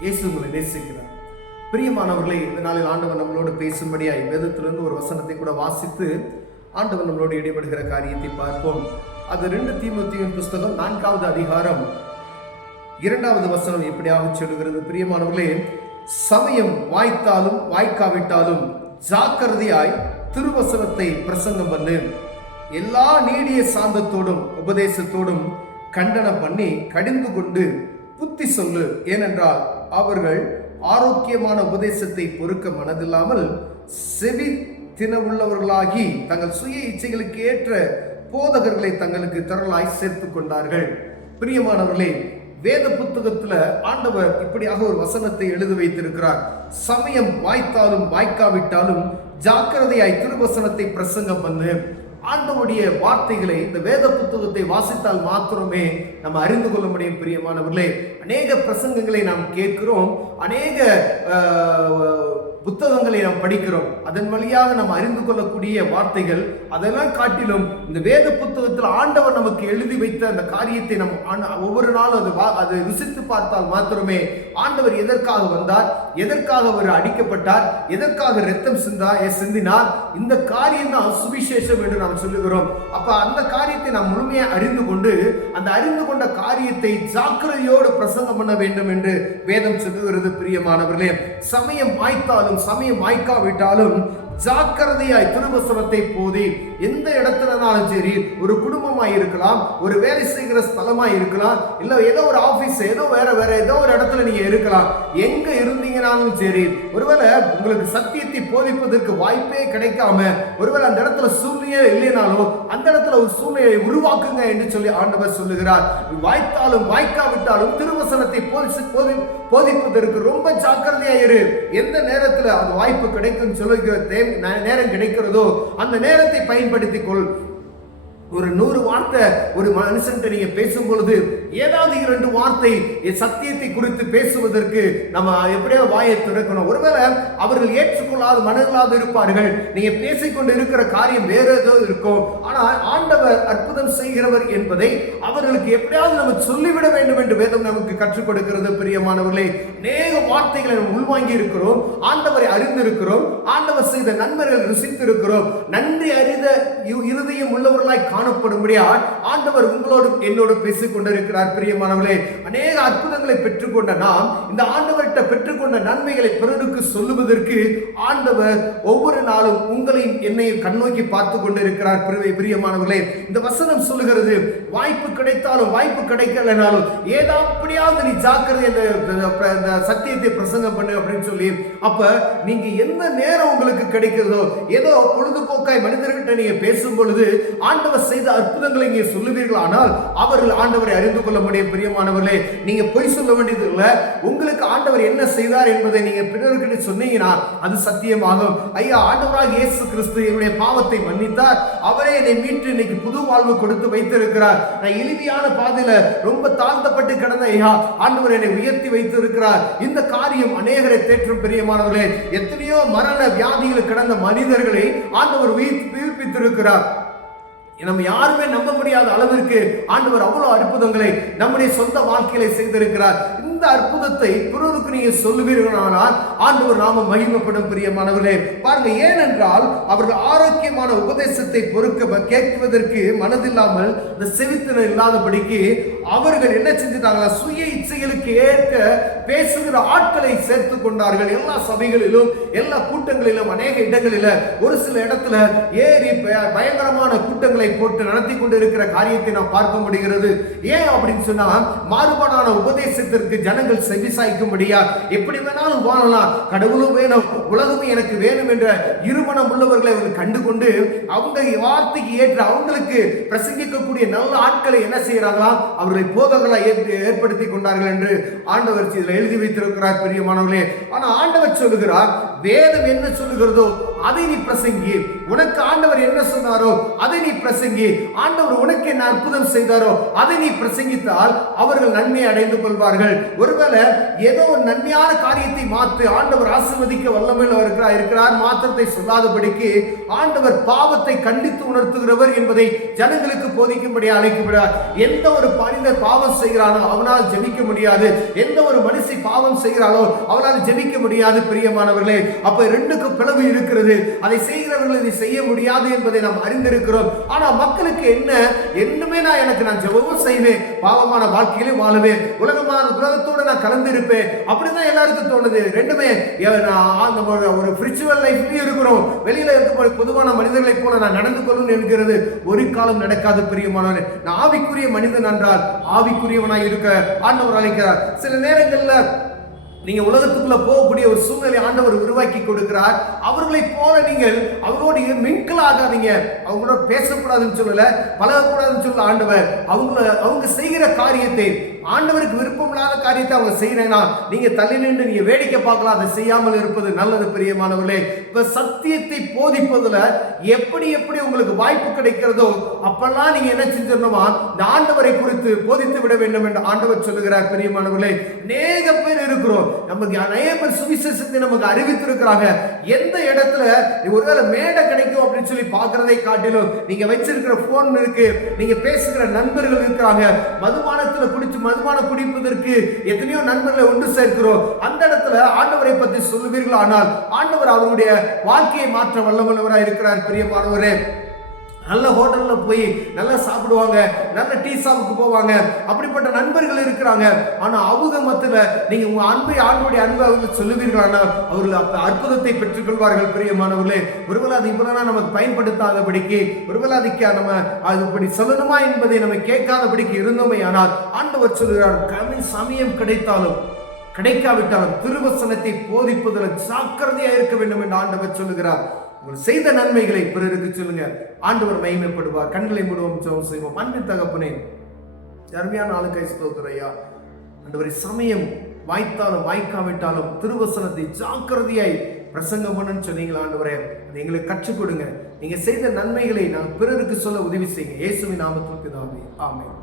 இயேசு உங்களை நேசிக்கிறார். பிரியமானவர்களே, இந்த நாளில் ஆண்டவர் நம்மளோடு பேசும்படியாய் வேதத்திலிருந்து ஒரு வசனத்தை கூட வாசித்து ஆண்டவர் நம்மளோடு இடைபடுகிற காரியத்தை பார்ப்போம். அது 2 தீமோத்தேயு புஸ்தகம் 4வது அதிகாரம் 2வது வசனம் இப்படியாக சொல்லுகிறது. பிரியமானவர்களே, சமயம் வாய்த்தாலும் வாய்க்காவிட்டாலும் ஜாக்கிரதையாய் திருவசனத்தை பிரசங்கம் பண்ணு. எல்லா நீடிய சாந்தத்தோடும் உபதேசத்தோடும் கண்டனம் பண்ணி கடிந்து கொண்டு புத்தி சொல்லு. ஏனென்றால் அவர்கள் ஆரோக்கியமான உபதேசத்தை பொறுக்க மனதில்லாமல் செவி தினவுள்ளவர்களாகி தங்கள் சுய இச்சைகளுக்கு ஏற்ற போதகர்களை தங்களுக்கு திரளாய் சேர்த்து கொண்டார்கள். பிரியமானவர்களே, வேத புத்தகத்துல ஆண்டவர் இப்படியாக ஒரு வசனத்தை எழுதி வைத்திருக்கிறார். சமயம் வாய்த்தாலும் வாய்க்காவிட்டாலும் ஜாக்கிரதையாய் திருவசனத்தை பிரசங்கம் பண்ணு. ஆண்டவருடைய வார்த்தைகளை, இந்த வேத புத்தகத்தை வாசித்தால் மாத்திரமே நம்ம அறிந்து கொள்ள முடியும். பிரியமானவர்களே, அநேக பிரசங்கங்களை நாம் கேட்கிறோம், அநேக புத்தகங்களை நாம் படிக்கிறோம். அதன் வழியாக நாம் அறிந்து கொள்ளக்கூடிய வார்த்தைகள் அதெல்லாம் காட்டிலும் இந்த வேத புத்தகத்தில் ஆண்டவர் நமக்கு எழுதி வைத்த அந்த காரியத்தை நம்ம ஒவ்வொரு நாளும் அது ருசித்து பார்த்தால் மாத்திரமே ஆண்டவர் எதற்காக வந்தார், எதற்காக அவர் அடிக்கப்பட்டார், எதற்காக இரத்தம் சிந்தினார், இந்த காரியம் தான் சுவிசேஷம் என்று நாம் சொல்லுகிறோம். அப்ப அந்த காரியத்தை நாம் முழுமையாக அறிந்து கொண்டு அந்த அறிந்து கொண்ட காரியத்தை ஜாக்கிரதையோடு பிரசங்கம் பண்ண வேண்டும் என்று வேதம் சொல்லுகிறது. பிரியமானவர்களே, சமயம் வாய்த்தாலும் சமயம் வாய்க்காவிட்டாலும் ஜாக்கிரதையாய் திருவசனத்தை போதி. எந்த இடத்துலனாலும் சரி, ஒரு குடும்பமாய் இருக்கலாம், ஒரு வேலை செய்கிற ஸ்தலமாய் இருக்கலாம், இல்ல ஏதோ ஒரு ஆபீஸ், ஏதோ வேற ஏதோ ஒரு இடத்துல நீங்க இருக்கலாம். எங்க இருந்தீங்கனாலும் சரி, ஒருவேளை உங்களுக்கு சத்தியத்தை போதிப்பதற்கு வாய்ப்பே கிடைக்காம, ஒருவேளை அந்த இடத்துல சூழ்நிலை இல்லைனாலும் அந்த இடத்துல ஒரு சூழ்நிலையை உருவாக்குங்க என்று சொல்லி ஆண்டவர் சொல்லுகிறார். வாய்த்தாலும் வாய்க்காவிட்டாலும் திருவசனத்தை போதிப்பதற்கு ரொம்ப ஜாக்கிரதையா இரு. எந்த நேரத்துல அது வாய்ப்பு கிடைக்கும் சொல்லுகிற நேரம் கிடைக்கிறதோ அந்த நேரத்தை பயன்படுத்திக் கொள். ஒரு 100 வார்த்தை ஒரு மனுஷன் நீங்க பேசும் பொழுது ஏதாவது 2 வார்த்தை சத்தியத்தை குறித்து பேசுவதற்கு நம்ம எப்படியோ வாயை திறக்கணும். ஒருவேளை அவர்கள் ஏற்றுக்கொள்ளாத மனங்களாக இருப்பார்கள், நீங்க பேசிக்கொண்டு இருக்கிற காரியம் வேற ஏதோ இருக்கும். ஆனால் ஆண்டவர் அற்புதம் செய்கிறவர் என்பதை அவர்களுக்கு எப்படியாவது நம்ம சொல்லிவிட வேண்டும் என்று வேதம் நமக்கு கற்றுக் கொடுக்கிறது. பிரியமானவர்களே, அநேக வார்த்தைகளை நம்ம உள்வாங்கி இருக்கிறோம், ஆண்டவரை அறிந்திருக்கிறோம், ஆண்டவர் செய்த நன்மைகள் ருசித்திருக்கிறோம். நன்றி அறிந்த இருதயம் உள்ளவர்களாய் காணப்படும்படியா ஆண்டவர் உங்களோடு என்னோடு பேசிக் கொண்டிருக்கிறார். பிரியமானவர்களே, அநேக அற்புதங்களை பெற்றுக்கொண்ட நாம் இந்த ஆண்டவர்கிட்ட பெற்றுக்கொண்ட நன்மைகளை பிறருக்கு சொல்லுவதற்கு ஆண்டவர் ஒவ்வொரு நாளும் உங்களையும் என்னையும் கண்ணோக்கி பார்த்து கொண்டிருக்கிறார். பிரியமானவர்களே, இந்த வசனம் சொல்லுகிறது, வாய்ப்பு கிடைத்தாலும் வாய்ப்பு கிடைக்கலனாலும் ஏதாப்படியாவது நீ ஜாக்கிரதை இந்த சத்தியத்தை பிரசங்கம் பண்ணு அப்படின்னு சொல்லி. அப்ப நீங்க எந்த நேரம் உங்களுக்கு கிடைக்கிறதோ, ஏதோ பொழுதுபோக்காய் மனிதர்கிட்ட நீங்க பேசும் பொழுது ஆண்டவர் செய்த அற்புதங்களை நீங்க சொல்லுவீர்கள், ஆனால் அவர்கள் ஆண்டவரை அறிந்து கொள்ள முடியும். பிரியமானவர்களே, நீங்க பொய் சொல்ல வேண்டியது இல்லை. உங்களுக்கு ஆண்டவர் என்ன செய்தார் என்பதை நீங்க பிறர்கிட்ட சொன்னீங்கன்னா அது சத்தியமாகும். ஐயா, ஆண்டவராக இயேசு கிறிஸ்து என்னுடைய பாவத்தை மன்னித்தார், அவரே என்னை மீட்டு இன்னைக்கு புது வாழ்வு கொடுத்து வைத்திருக்கிறார். நான் இழிவியான பாதையில ரொம்ப தாழ்த்தப்பட்டு கிடந்த ஐயா, ஆண்டவர் என்னை உயர்த்தி வைத்திருக்கிறார். இந்த காரியம் அநேகரை தேற்றும். பிரியமானவர்களே, எத்தனையோ மரண வியாதிகள் கிடந்த மனிதர்களை ஆண்டவர் உயிர்ப்பித்திருக்கிறார். நம்ம யாருமே நம்ப முடியாத அளவிற்கு ஆண்டவர் அவ்வளவு அற்புதங்களை நம்முடைய சொந்த வாழ்க்கையில செய்திருக்கிறார். இந்த அற்புதத்தை பிறருக்கு நீங்க சொல்லுவீர்களானால் ஆண்டவர் நாம மகிமைப்படும். பிரியமானவர்களே, பாருங்க, ஏனென்றால் அவர்கள் ஆரோக்கியமான உபதேசத்தை கேட்பதற்கு மனதில்லாமல் இந்த செவித்திறன் இல்லாதபடிக்கு அவர்கள் என்ன செஞ்சிட்டாங்களா, சுய இச்சைகளுக்கு ஏற்க பேசுகிற ஆட்களை சேர்த்து கொண்டார்கள். எல்லா சபைகளிலும், எல்லா கூட்டங்களிலும், அநேக இடங்களில, ஒரு சில இடத்துல ஏறி பயங்கரமான கூட்டங்களை போட்டு நடத்தி கொண்டு இருக்கிற காரியத்தை நாம் பார்க்க முடிகிறது. ஏன் அப்படின்னு சொன்னா, மாறுபாடான உபதேசத்திற்கு ஜனங்கள் செவிசாய்க்கும்படியா எப்படி வேணாலும் வாழலாம், கடவுளும் வேணும் உலகமும் எனக்கு வேணும் என்ற இருமனம் உள்ளவர்களை அவர்கள் கண்டுகொண்டு அவங்க வார்த்தைக்கு ஏற்ற அவங்களுக்கு பிரசங்கிக்கக்கூடிய நல்ல ஆட்களை என்ன செய்யறாங்களா, அவர்களை போதகர்களா ஏற்படுத்தி கொண்டார்கள் என்று ஆண்டவர் இதில் எழுதி வைத்திருக்கிறார். பிரியமானவர்களே, ஆனா ஆண்டவர் சொல்லுகிறார், வேதம் என்ன சொல்லுகிறதோ அதை நீ பிரசங்கி. உனக்கு ஆண்டவர் என்ன சொன்னாரோ அதை நீ பிரசங்கி. ஆண்டவர் உனக்கு என்ன அற்புதம் செய்தாரோ அதை நீ பிரசங்கித்தால் அவர்கள் நன்மை அடைந்து கொள்வார்கள். ஒருவேளை ஏதோ ஒரு நன்மையான காரியத்தை மாற்று ஆண்டவர் ஆசீர்வதிக்க வல்லமையில் இருக்கிறார் மாத்திரத்தை சொல்லாதபடிக்கு ஆண்டவர் பாவத்தை கண்டித்து உணர்த்துகிறவர் என்பதை ஜனங்களுக்கு போதிக்கும்படி அழைக்கப்படுகிறார். எந்த ஒரு மனிதர் பாவம் செய்கிறானோ அவனால் ஜெபிக்க முடியாது. எந்த ஒரு மனுஷி பாவம் செய்கிறாளோ அவனால் ஜெபிக்க முடியாது. பிரியமானவர்களே, அப்ப ரெண்டுக்கு பிளவு இருக்கிறது. அதை செய்கிறவர்கள் இதை செய்ய முடியாது என்பதை நாம் அறிந்திருக்கிறோம். ஆனா மக்களுக்கு என்னமே நான் ஜெபமும் செய்வேன், பாவமான வாழ்க்கையிலே வாழுவேன், உலகத்தோட நான் கலந்து இருப்பேன், அப்படிதான் எல்லாருக்கும் தோணுது. ரெண்டுமே ஒரு ஸ்பிரிச்சுவல் லைஃப்லயும் இருக்கிறோம், வெளியில இருக்க பொதுவான மனிதர்களை போல நான் நடந்து கொள்ளணும் என்கிறது ஒரு காலம் நடக்காது. பிரியமானவனே, நான் ஆவிக்குரிய மனிதன் என்றால் ஆவிக்குரியவனாய் இருக்க ஆண்டவர் அழைக்கிறார். சில நேரங்கள்ல நீங்க உலகத்துக்குள்ள போகக்கூடிய ஒரு சூழ்நிலை ஆண்டவர் உருவாக்கி கொடுக்கிறார். அவர்களை போல நீங்கள் அவங்களோட மிங்கிள் ஆகாதீங்க. அவங்களோட பேசக்கூடாதுன்னு சொல்லல, பழகக்கூடாதுன்னு சொல்ல ஆண்டவர். அவங்க செய்கிற காரியத்தை, ஆண்டவருக்கு விருப்பம் இல்லாத காரியத்தை அவங்க செய்யறேன்னா நீங்க தள்ளி நின்று நீங்க வேடிக்கை பார்க்கலாம். அதை செய்யாமல் இருப்பது நல்லது. பிரியமானவர்களே, இப்ப சத்தியத்தை போதிப்பதுல எப்படி உங்களுக்கு வாய்ப்பு கிடைக்கிறதோ அப்பெல்லாம் நீங்க என்ன செஞ்சிடணுமா, இந்த ஆண்டவரை குறித்து போதித்து விட வேண்டும் என்று ஆண்டவர் சொல்லுகிறார். பிரியமானவர்களே, அநேக பேர் இருக்கிறோம், நமக்கு அநேக பேர் சுவிசேஷத்தை நமக்கு அறிவித்திருக்கிறாங்க. எந்த இடத்துல ஒருவேளை மேடை கிடைக்கும் அப்படின்னு சொல்லி பாக்குறதை காட்டிலும் நீங்க வச்சிருக்கிற போன் இருக்கு, நீங்க பேசுகிற நண்பர்கள் இருக்கிறாங்க, மதுபானத்துல குடிப்பதற்கு எத்தனையோ நண்பர்களை ஒன்று சேர்க்கிறோம். அந்த இடத்துல ஆண்டவரை பற்றி சொல்லுவீர்கள், ஆனால் ஆண்டவர் அவருடைய வாழ்க்கையை மாற்ற வல்லவராக இருக்கிறார். பிரியமானவரே, நல்ல ஹோட்டல்ல போய் நல்லா சாப்பிடுவாங்க, நல்ல டீ ஷாப்புக்கு போவாங்க, அப்படிப்பட்ட நண்பர்கள் இருக்கிறாங்க. ஆனா அவங்க மத்தியில நீங்க உங்க ஆண்டுடைய அன்பை அவங்க சொல்லுவீர்களானால் அவர்கள் அற்புதத்தை பெற்றுக் கொள்வார்கள். பிரியமானவர்களே, ஒருவேளை அது இப்பதான் நமக்கு பயன்படுத்தாதபடிக்கு, ஒருவேளை அதுக்கு நம்ம அதுபடி சொல்லணுமா என்பதை நம்ம கேட்காதபடிக்கு இருந்தோமே, ஆனால் ஆண்டவர் சொல்கிறார், சமயம் கிடைத்தாலும் கிடைக்காவிட்டாலும் திருவசனத்தை போதிப்பதில் ஜாக்கிரதையா இருக்க வேண்டும் என்று ஆண்டவர் சொல்லுகிறார். செய்த நன்மைகளை பிறருக்கு சொல்லுங்க, ஆண்டவர் மகிமைப்படுவார். கண்களை மூடுவோம், ஜெபம் செய்வோம். அன்பின் தகப்பனே, அருமையான ஆளுக்கை ஸ்தோத்திரையா. ஆண்டவரே, சமயம் வாய்த்தாலும் வாய்க்காவிட்டாலும் திருவசனத்தை ஜாக்கிரதையாய் பிரசங்கம் பண்ணுன்னு சொன்னீங்களா ஆண்டவரே, அதை எங்களுக்கு கற்றுக் கொடுங்க. நீங்க செய்த நன்மைகளை நாங்கள் பிறருக்கு சொல்ல உதவி செய்யுங்க. இயேசுவின் நாமத்தில் பிதாவே, ஆமென்.